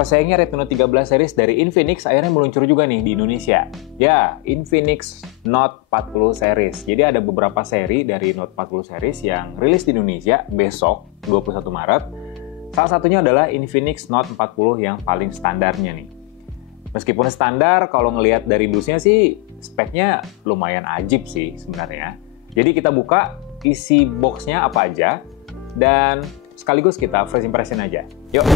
Pesaingnya Redmi Note 13 series dari Infinix akhirnya meluncur juga nih di Indonesia. Ya, Infinix Note 40 series. Jadi ada beberapa seri dari Note 40 series yang rilis di Indonesia besok, 21 Maret. Salah satunya adalah Infinix Note 40 yang paling standarnya nih. Meskipun standar, kalau ngelihat dari dusnya sih, speknya lumayan ajib sih sebenarnya. Jadi kita buka isi boxnya apa aja, dan sekaligus kita first impression aja. Yuk!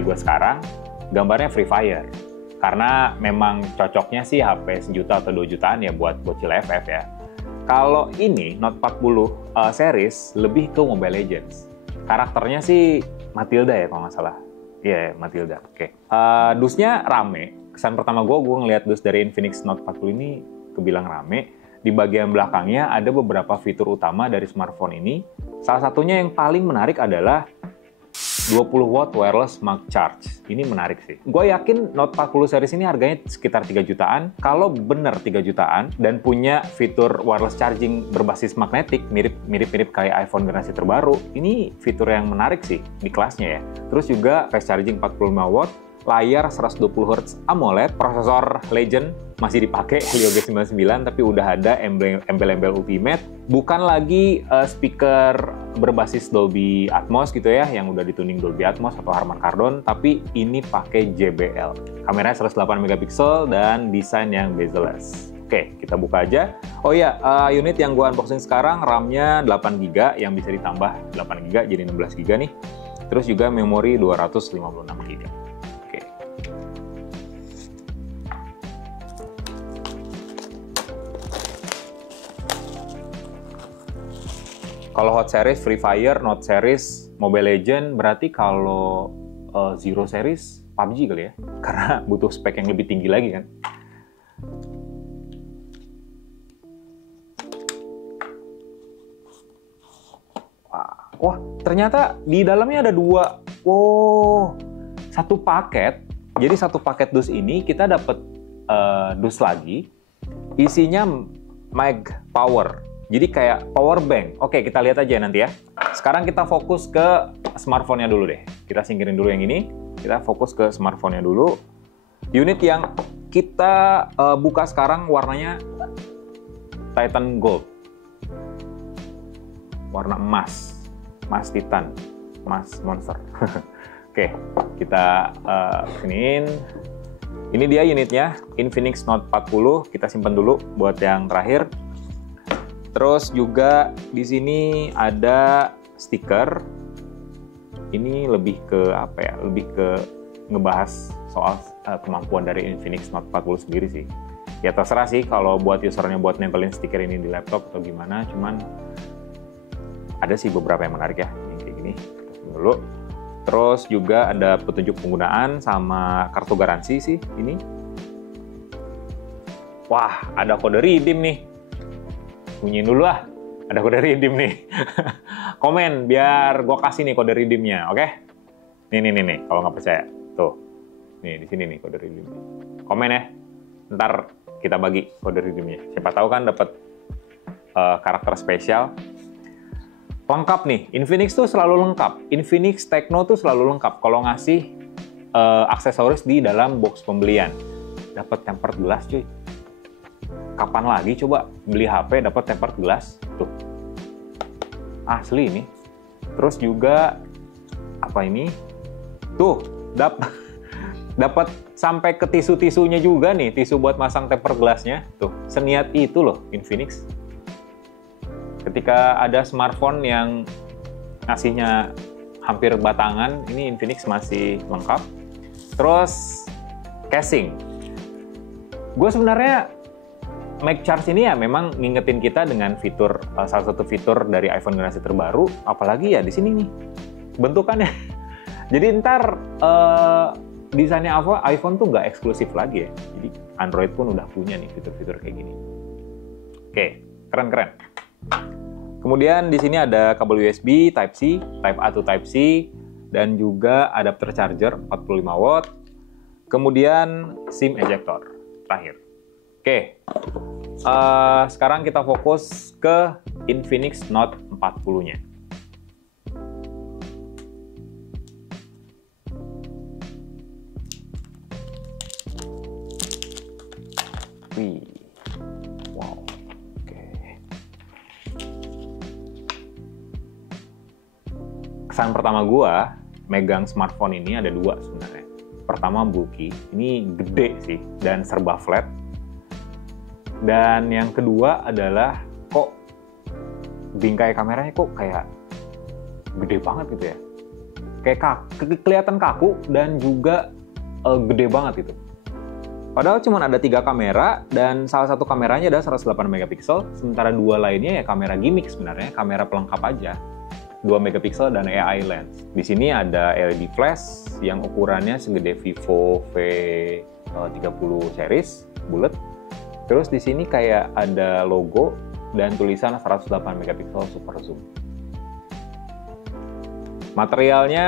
Gue sekarang gambarnya Free Fire karena memang cocoknya sih HP sejuta atau 2 jutaan ya buat bocil FF ya. Kalau ini Note 40 series lebih ke Mobile Legends. Karakternya sih Matilda ya kalau nggak salah. Iya, Matilda. Oke. Dusnya rame. Kesan pertama gue ngelihat dus dari Infinix Note 40 ini kebilang rame. Di bagian belakangnya ada beberapa fitur utama dari smartphone ini. Salah satunya yang paling menarik adalah 20 watt wireless smart charge. Ini menarik sih. Gue yakin Note 40 series ini harganya sekitar 3 jutaan. Kalau bener 3 jutaan dan punya fitur wireless charging berbasis magnetik, mirip-mirip kayak iPhone generasi terbaru, ini fitur yang menarik sih di kelasnya ya. Terus juga fast charging 45 watt, layar 120 Hz AMOLED, prosesor Legend masih dipakai Helio G99 tapi udah ada embel-embel Ultimate, bukan lagi speaker berbasis Dolby Atmos gitu ya, yang udah dituning Dolby Atmos atau Harman Kardon, tapi ini pakai JBL. Kameranya 108 megapiksel dan desain yang bezel-less. Oke, kita buka aja. Oh iya, unit yang gua unboxing sekarang RAM-nya 8GB yang bisa ditambah 8GB jadi 16GB nih. Terus juga memori 256GB. Kalau Hot Series, Free Fire, Note Series, Mobile Legends, berarti kalau Zero Series, PUBG kali ya? Karena butuh spek yang lebih tinggi lagi kan? Wah, ternyata di dalamnya ada dua. Wow, satu paket. Jadi satu paket dus ini kita dapat dus lagi. Isinya Mag Power. Jadi kayak power bank. Oke, kita lihat aja nanti ya. Sekarang kita fokus ke smartphone-nya dulu deh. Kita singkirin dulu yang ini. Kita fokus ke smartphone-nya dulu. Unit yang kita buka sekarang warnanya Titan Gold. Warna emas. Emas Titan. Emas Monster. Oke, kita iniin. Ini dia unitnya. Infinix Note 40. Kita simpan dulu buat yang terakhir. Terus juga di sini ada stiker. Ini lebih ke apa ya? Lebih ke ngebahas soal kemampuan dari Infinix Note 40 sendiri sih. Ya terserah sih kalau buat usernya buat nempelin stiker ini di laptop atau gimana. Cuman ada sih beberapa yang menarik ya. Yang kayak gini. Dulu. Terus juga ada petunjuk penggunaan sama kartu garansi sih ini. Wah, ada kode redeem nih. Bunyiin dulu lah, ada kode redeem nih. Komen biar gue kasih nih kode redeemnya, oke? Nih, kalau nggak percaya. Tuh, nih di sini nih kode redeemnya. Komen ya, ntar kita bagi kode redeemnya. Siapa tahu kan dapat karakter spesial. Lengkap nih, Infinix tuh selalu lengkap. Infinix Tecno tuh selalu lengkap kalau ngasih aksesoris di dalam box pembelian. Dapat tempered glass cuy. Kapan lagi coba beli HP dapat tempered glass? Tuh. Asli ini. Terus juga apa ini? Tuh, dapat sampai ke tisu-tisunya juga nih, tisu buat masang tempered glass-nya. Tuh, seniat itu loh Infinix. Ketika ada smartphone yang ngasihnya hampir batangan, ini Infinix masih lengkap. Terus casing. Gue sebenarnya Mag Charge ini ya memang ngingetin kita dengan fitur salah satu fitur dari iPhone generasi terbaru, apalagi ya di sini nih bentukannya. Jadi ntar desainnya iPhone tuh nggak eksklusif lagi ya. Jadi Android pun udah punya nih fitur-fitur kayak gini. Oke, keren-keren. Kemudian di sini ada kabel USB Type-C, Type A to Type-C, dan juga adapter charger 45 watt. Kemudian SIM ejector terakhir. Oke, sekarang kita fokus ke Infinix Note 40-nya. Wih, wow, oke. Kesan pertama gua megang smartphone ini ada dua sebenarnya. Pertama bulky, ini gede sih dan serba flat. Dan yang kedua adalah kok bingkai kameranya kok kayak gede banget gitu ya. Kayak kelihatan kaku dan juga gede banget gitu. Padahal cuma ada 3 kamera dan salah satu kameranya ada 108 megapiksel, sementara 2 lainnya ya kamera gimmick sebenarnya, kamera pelengkap aja. 2 megapiksel dan AI lens. Di sini ada LED flash yang ukurannya segede Vivo V30 series bullet. Terus di sini kayak ada logo dan tulisan 108 megapiksel super zoom. Materialnya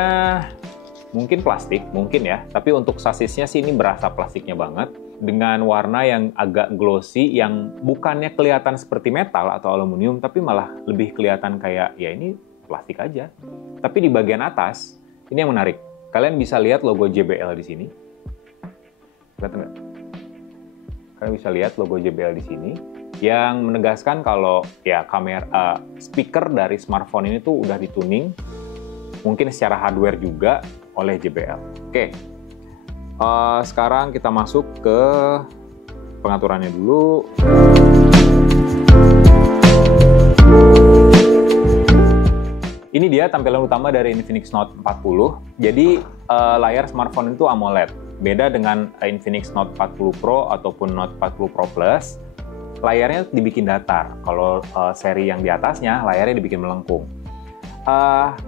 mungkin plastik, mungkin ya. Tapi untuk sasisnya sih ini berasa plastiknya banget. Dengan warna yang agak glossy, yang bukannya kelihatan seperti metal atau aluminium, tapi malah lebih kelihatan kayak, ya ini plastik aja. Tapi di bagian atas, ini yang menarik. Kalian bisa lihat logo JBL di sini. Lihat nggak? Kalian bisa lihat logo JBL di sini yang menegaskan kalau ya kamera speaker dari smartphone ini tuh udah dituning mungkin secara hardware juga oleh JBL. Oke, sekarang kita masuk ke pengaturannya dulu. Ini dia tampilan utama dari Infinix Note 40. Jadi layar smartphone itu AMOLED. Beda dengan Infinix Note 40 Pro ataupun Note 40 Pro Plus, layarnya dibikin datar. Kalau seri yang di atasnya, layarnya dibikin melengkung.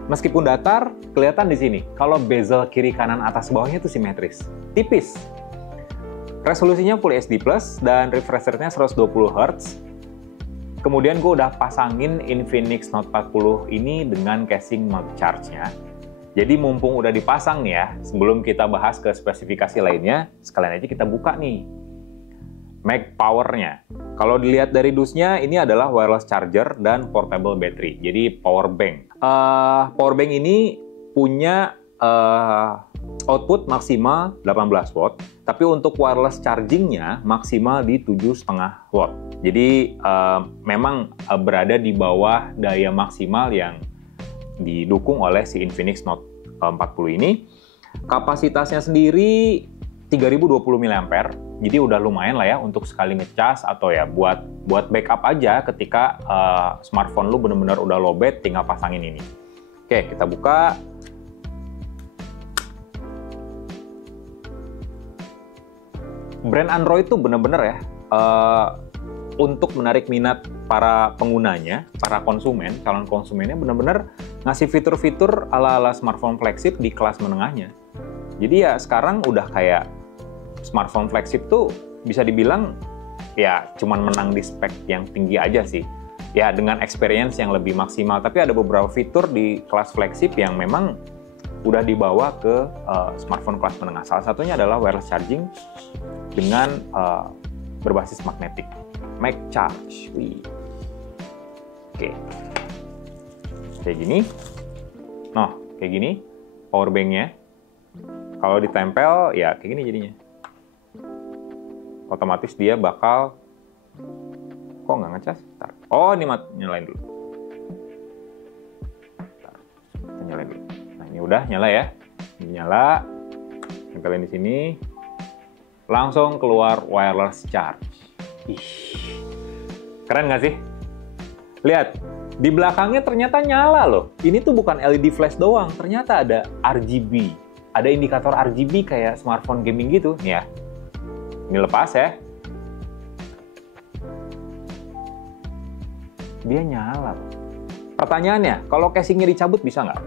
Meskipun datar, kelihatan di sini. Kalau bezel kiri, kanan, atas, bawahnya itu simetris. Tipis. Resolusinya Full HD+, dan refresh rate-nya 120 Hz. Kemudian gue udah pasangin Infinix Note 40 ini dengan casing Note Charge-nya. Jadi mumpung udah dipasang nih ya, sebelum kita bahas ke spesifikasi lainnya, sekalian aja kita buka nih Mac power-nya. Kalau dilihat dari dusnya, ini adalah wireless charger dan portable battery, jadi power bank. Power bank ini punya output maksimal 18 watt, tapi untuk wireless charging-nya maksimal di 7,5 watt. Jadi memang berada di bawah daya maksimal yang didukung oleh si Infinix Note 40 ini. Kapasitasnya sendiri 3020 mAh, jadi udah lumayan lah ya untuk sekali ngecas atau ya buat backup aja ketika smartphone lu bener-bener udah lowbat, tinggal pasangin ini. Oke, kita buka. Brand Android tuh bener-bener ya untuk menarik minat para penggunanya, para konsumen, calon konsumennya bener-bener ngasih fitur-fitur ala-ala smartphone flagship di kelas menengahnya. Jadi ya sekarang udah kayak smartphone flagship tuh bisa dibilang ya cuman menang di spek yang tinggi aja sih. Ya dengan experience yang lebih maksimal, tapi ada beberapa fitur di kelas flagship yang memang udah dibawa ke smartphone kelas menengah. Salah satunya adalah wireless charging dengan berbasis magnetik. Mac Charge. Wih. Oke. Kayak gini. Nah, kayak gini power bank-nya. Kalau ditempel ya kayak gini jadinya. Otomatis dia bakal kok nggak ngecas? Bentar. Oh, ini nyalain dulu. Bentar. Kita nyalain dulu. Nah, ini udah nyala ya. Ini nyala. Tempelin di sini. Langsung keluar wireless charge. Ih. Keren nggak sih? Lihat, di belakangnya ternyata nyala loh. Ini tuh bukan LED flash doang, ternyata ada RGB. Ada indikator RGB kayak smartphone gaming gitu. Nih ya. Ini lepas ya. Dia nyala. Pertanyaannya, kalau casingnya dicabut bisa nggak?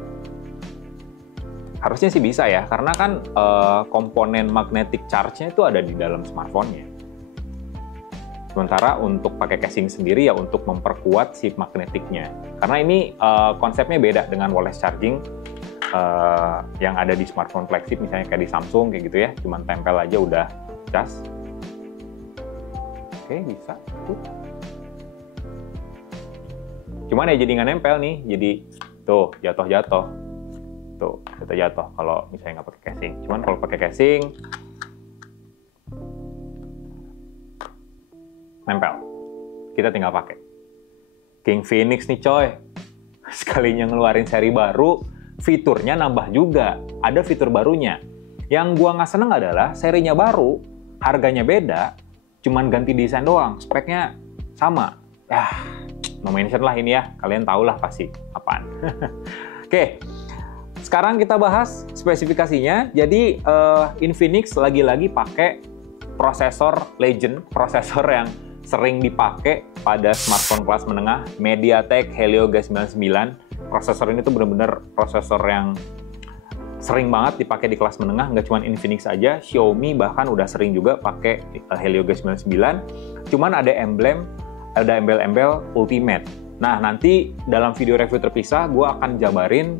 Harusnya sih bisa ya, karena kan komponen magnetic charge-nya itu ada di dalam smartphone-nya. Sementara untuk pakai casing sendiri ya untuk memperkuat si magnetiknya. Karena ini konsepnya beda dengan wireless charging yang ada di smartphone flagship, misalnya kayak di Samsung kayak gitu ya, cuman tempel aja udah cas. Oke, bisa. Cuman ya jadi nggak nempel nih, jadi tuh jatuh-jatuh. Tuh, jatuh-jatuh kalau misalnya nggak pakai casing. Cuman kalau pakai casing, nempel. Kita tinggal pakai. King Phoenix nih coy. Sekalinya ngeluarin seri baru, fiturnya nambah juga. Ada fitur barunya. Yang gua nggak seneng adalah serinya baru, harganya beda, cuman ganti desain doang, speknya sama. No mention lah ini ya, kalian tau lah pasti apaan. Oke, sekarang kita bahas spesifikasinya. Jadi Infinix lagi-lagi pakai prosesor Legend, prosesor yang sering dipakai pada smartphone kelas menengah, MediaTek Helio G99. Prosesor ini tuh bener-bener prosesor yang sering banget dipakai di kelas menengah, nggak cuma Infinix aja, Xiaomi bahkan udah sering juga pakai Helio G99. Cuman ada embel-embel Ultimate. Nah, nanti dalam video review terpisah, gue akan jabarin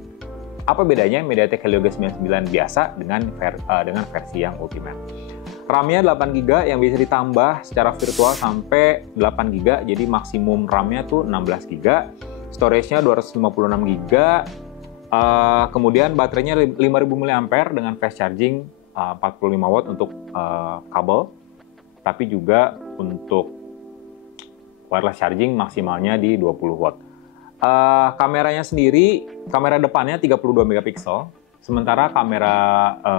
apa bedanya MediaTek Helio G99 biasa dengan versi yang Ultimate. RAM-nya 8GB yang bisa ditambah secara virtual sampai 8GB, jadi maksimum RAM-nya tuh 16GB. Storage-nya 256GB. Kemudian baterainya 5000 mAh dengan fast charging 45 watt untuk kabel, tapi juga untuk wireless charging maksimalnya di 20 watt. Kameranya sendiri, kamera depannya 32 megapiksel, sementara kamera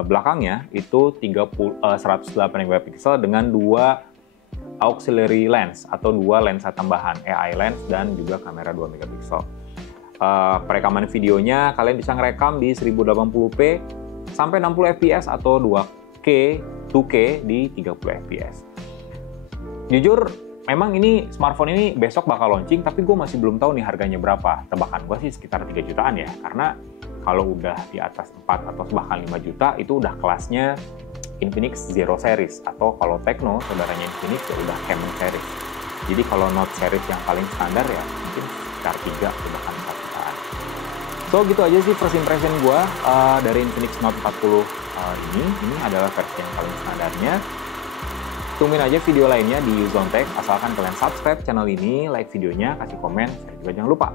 belakangnya itu 108 megapiksel dengan dua auxiliary lens atau dua lensa tambahan, AI lens dan juga kamera 2 megapiksel. Perekaman videonya kalian bisa ngerekam di 1080p sampai 60 fps atau 2K di 30 fps. Jujur, memang ini smartphone ini besok bakal launching, tapi gue masih belum tahu nih harganya berapa. Tebakan gue sih sekitar 3 jutaan ya, karena kalau udah di atas 4 atau bahkan 5 juta itu udah kelasnya Infinix Zero Series, atau kalau Tecno, saudaranya Infinix ya udah Camon Series. Jadi kalau Note Series yang paling standar ya mungkin sekitar 3 atau bahkan 4 jutaan. So gitu aja sih first impression gue dari Infinix Note 40 ini adalah versi yang paling standarnya. Tungguin aja video lainnya di Zontek, asalkan kalian subscribe channel ini, like videonya, kasih komen, share juga jangan lupa.